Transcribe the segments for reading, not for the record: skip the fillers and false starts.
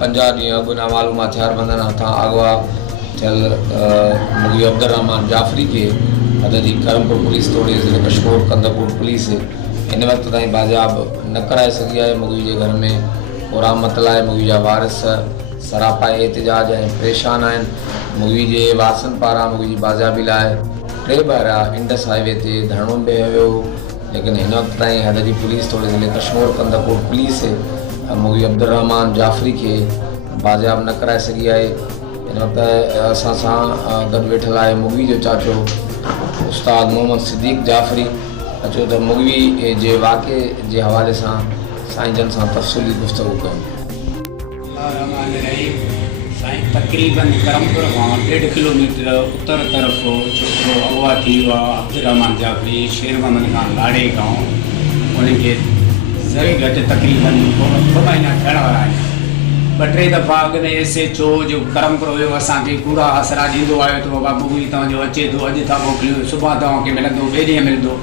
50 ॾींहं अॻु नामालूम हथियारबंदनि हथां अगवा थियल मुगी अब्दुर्रहमान जाफ़री के अददी करमपुर पुलिस तोड़े ज़िले कशमीर कंदरपुर पुलिस इन वक्त ताईं बाजाब न कराए सघी आहे। मुगी जे घर में पुरामत लाइ मुगी जा वारिस सरापा एहतिजाज ऐं परेशान आहिनि। मुगी जे वारसनि पारां मुगी जी बाजाबी लाइ 3 भेरा इंडस हाईवे ते धरणो बि वियो, लेकिन हिन वक्त ताईं अददी पुलिस तोड़े ज़िले कशमीर कंदरपुर पुलिस मुगी अब्दुर्रहमान जाफ़री के बाजाब न कराए सघी आहे। हिन वक्त असां सां गॾु वेठल आहे मुगी जो चाचो उस्ताद मोहम्मद सिद्दीक़ जाफ़री। अचो त मुगी जे वाक़े जे हवाले सां साईं जन सां तफ़सीली गुफ़्तगू कयूं। तकरीबन करमपुर खां 1.5 किलोमीटर उत्तर तरफ़ छोकिरो अगवा थी वियो आहे अब्दुर्रहमान जाफ़री शेर मोहम्मद खान लाड़े गांव। उनखे ज़रे घटि तकरीबन 2 महीना थियण वारा आहिनि। 2-3 दफ़ा अॻु में SHO जो करमपुर हुयो असांखे पूरा आसरा ॾींदो आयो त बाबा मुगी तव्हांजो अचे थो, अॼु था मोकिलियो, सुभाणे तव्हांखे मिलंदो, ॿिए ॾींहुं मिलंदो।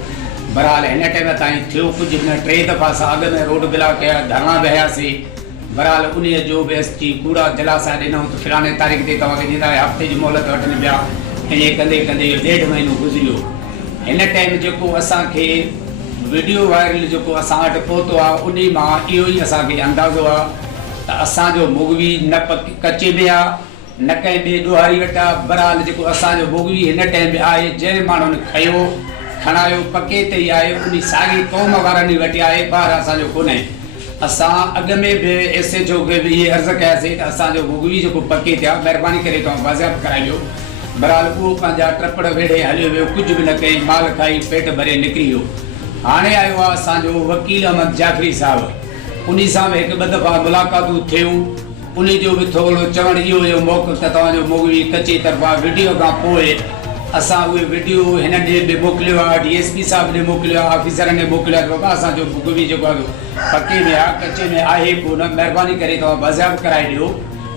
बहरहाल हिन टाइम ताईं थियो कुझु न। 3 दफ़ा असां अॻु में रोड ब्लॉक कया, धरणा बहियासीं। बहरहाल उन जो बि अची कूड़ा दिलासा ॾिनऊं त फिलाणे तारीख़ ते तव्हांखे ॾींदा, हफ़्ते जी मोहलत वठनि पिया। ईअं कंदे कंदे 1.5 महीनो गुज़रियो। हिन टाइम जेको असांखे वीडियो वायरल जेको असां वटि पहुतो आहे उन मां इहो ई असांखे अंदाज़ो आहे त असांजो मुगवी न कचे में आहे, न कंहिं ॿिए ॾोहारी वटि आहे। बहरहाल जेको असांजो मुगवी हिन टाइम में आहे, जंहिं माण्हुनि खयो खणायो पके ते ई आहे, उन साॻी क़ौम वारनि वटि आहे, ॿार असांजो कोन्हे। असां अॻु में बि SHO खे बि इहे अर्ज़ु कयासीं त असांजो मुगवी जेको पके ते आहे, महिरबानी करे तव्हां बाज़ाब कराइजो। बहरहाल उहो पंहिंजा ट्रपड़ वेड़े हलियो वियो, कुझु बि न कई, माल खाई पेट भरे निकिरी वियो। हाणे आयो आहे असांजो वकील अहमद जाफ़री साहिबु। उन सां बि 1-2 दफ़ा मुलाक़ातूं थियूं। उन जो बि थोरो चवणु इहो हुयो मौक़िफ़ त तव्हांजो मुगवी कचे तरफ़ां वीडियो खां पोइ असां उहे वीडियो हिन ॾे बि मोकिलियो आहे, DSP साहिब ॾे मोकिलियो आहे, ऑफिसरनि ॾे मोकिलियो आहे त बाबा असांजो मुगवी जेको आहे पके में आहे, कचे में आहे कोन, महिरबानी करे तव्हां बाज़ाब कराए ॾियो।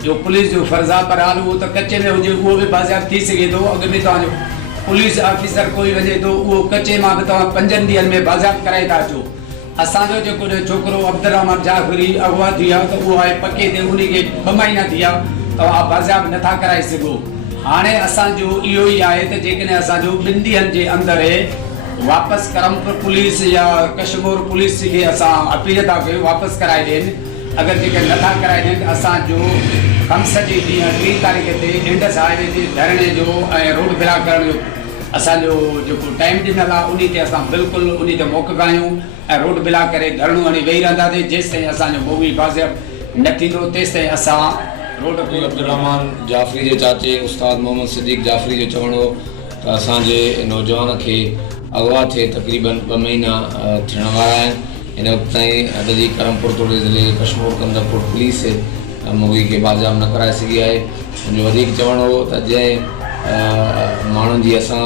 जो पुलिस जो फ़र्ज़ु आहे, पर हाल उहो त कचे में हुजे उहो बि बाज़ाब थी सघे थो। अॻु में तव्हांजो पुलिस ऑफिसर कोई वञे थो, उहो कचे मां बि तव्हां 5 ॾींहंनि में बाज़ाब कराए था अचो। असांजो जेको छोकिरो अब्दुर्रहमान जाफ़री अगवा थी वियो त उहो आहे पके ते, उनखे 2 महीना थी विया, तव्हां बाज़ाब नथा कराए सघो। हाणे असांजो इहो ई आहे त जेकॾहिं असांजो 2 ॾींहंनि जे अंदरि वापसि करमपुर पुलिस या कशमीर पुलिस खे असां अपील था कयूं वापसि कराए ॾियनि। अगरि जेके नथा कराए ॾियनि त असांजो 5 ॾींहं 3 तारीख़ ते इंडस हाईवे ते धरणे जो ऐं रोड ब्लॉक करण जो असांजो जेको टाइम ॾिनल आहे, उन ते असां बिल्कुलु उन ते मौक़िफ़ आहियूं ऐं रोड ब्लॉक करे धरणो हणी वेही रहंदासीं। जेसि ताईं असांजो मुगवी बाज़ाब न थींदो तेसि ताईं असां रोड ते। अब्दुर्रहमान जाफ़री जे चाचे उस्ताद मोहम्मद सिद्दीक़ जाफ़री जो चवणो त असांजे नौजवान खे अगवा थिए तक़रीबन 2 महीना थियण वारा आहिनि। हिन वक़्त ताईं अददी करमपुर तोड़े ज़िले कशमीर कंदरपुर पुलिस मुगी खे बाज़ाब न कराए सघी आहे। मुंहिंजो वधीक चवणो हो त जंहिं माण्हुनि जी असां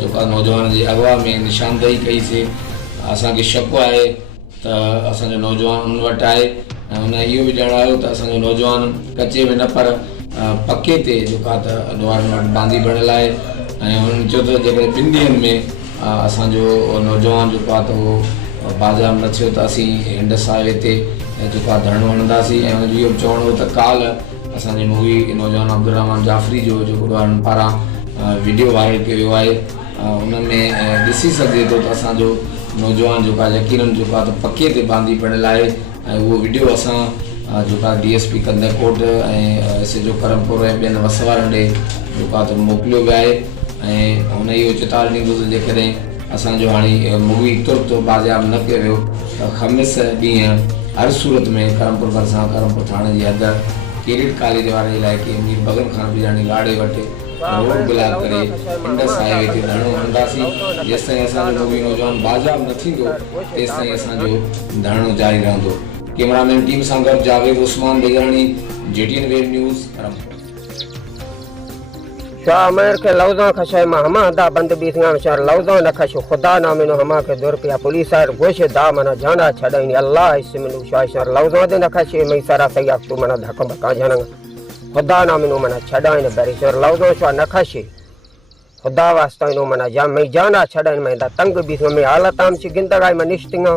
जेका नौजवान जी अगवा में निशानदेही कईसीं, असांखे शक आहे त असांजो नौजवान उन वटि आहे ऐं हुन इहो बि ॼाणायो त असांजो नौजवान कचे में न पर पके ते जेका त ॾोहारनि वटि बांदी बणियल आहे। ऐं हुननि चयो त जेकॾहिं 2 ॾींहंनि में असांजो नौजवान जेको आहे त उहो बाज़ाब न थियो त असीं इंडस हाईवे ते जेको आहे धरणो हणंदासीं। ऐं हुनजो इहो बि चवणो हो त काल असांजे मुगी नौजवान अब्दुर्रहमान जाफ़री जो जेको ॾोहारनि पारां वीडियो वायरल कयो वियो आहे, उन में ॾिसी सघिजे थो त असांजो नौजवान जेको आहे यकीनन जेको आहे त पके ते बांदी पड़ियल आहे। ऐं उहो वीडियो असां जेका DSP कंदरकोट ऐं SHO करमपुर ऐं ॿियनि वसवारनि ॾे जेको आहे त मोकिलियो वियो आहे। ऐं हुन इहो चितार ॾींदो त जेकॾहिं असांजो हाणे मुगी तुर्त बाज़ाब न कयो वियो त ख़मीस ॾींहुं हर सूरत में करमपुर भरिसां करमपुर थाणे जी हद केरेट कॉलेज वारे इलाइक़े मीर बगन खान बिजाणी लाड़े वटि रोड ब्लॉक करे इंडस हाईवे ते धरणो हणंदासीं। जेसि ताईं असांजो मुगी नौजवान बाज़ाब न थींदो तेसि ताईं असांजो धरणो जारी रहंदो। कैमरामैन टीम सां गॾु Javed Usman Begrani, JTN web news Karampur. Shah Amer के लौजा खशे महमा दा बंद बीसियां शहर लौजा न खशो खुदा नामिनो हमा के दूर पिया पुलिस आर गोशे दा मना जाना छड़ाई अल्लाह इसमिनु शाह शहर लौजा दे न खशे मई सारा सया तू मना धकम का जनंग खुदा नामिनो मना छड़ाई ने बरी शहर लौजा शाह न खशे खुदा वास्ता इनो मना जा मई जाना छड़ाई में दा तंग बीसियों में हालत आम सी गिंदगाई में निश्तिंगा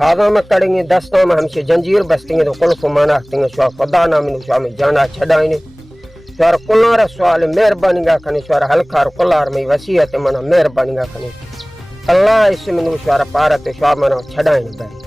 हाजा में करेंगे दस्तों में हमसे जंजीर बस्तेंगे तो कुल्फ माना हफ्तेंगे शवा खुदा नाम नुशा में जाना छड़ाइने शवार कुल्लार सवाल मेहरबानी गा खने शवार हल्कार कुल्लार में वसीयत मना मेहरबानी गा खने अल्लाह इसमें नुशवार पारत शवा मना छड़ाइने भाई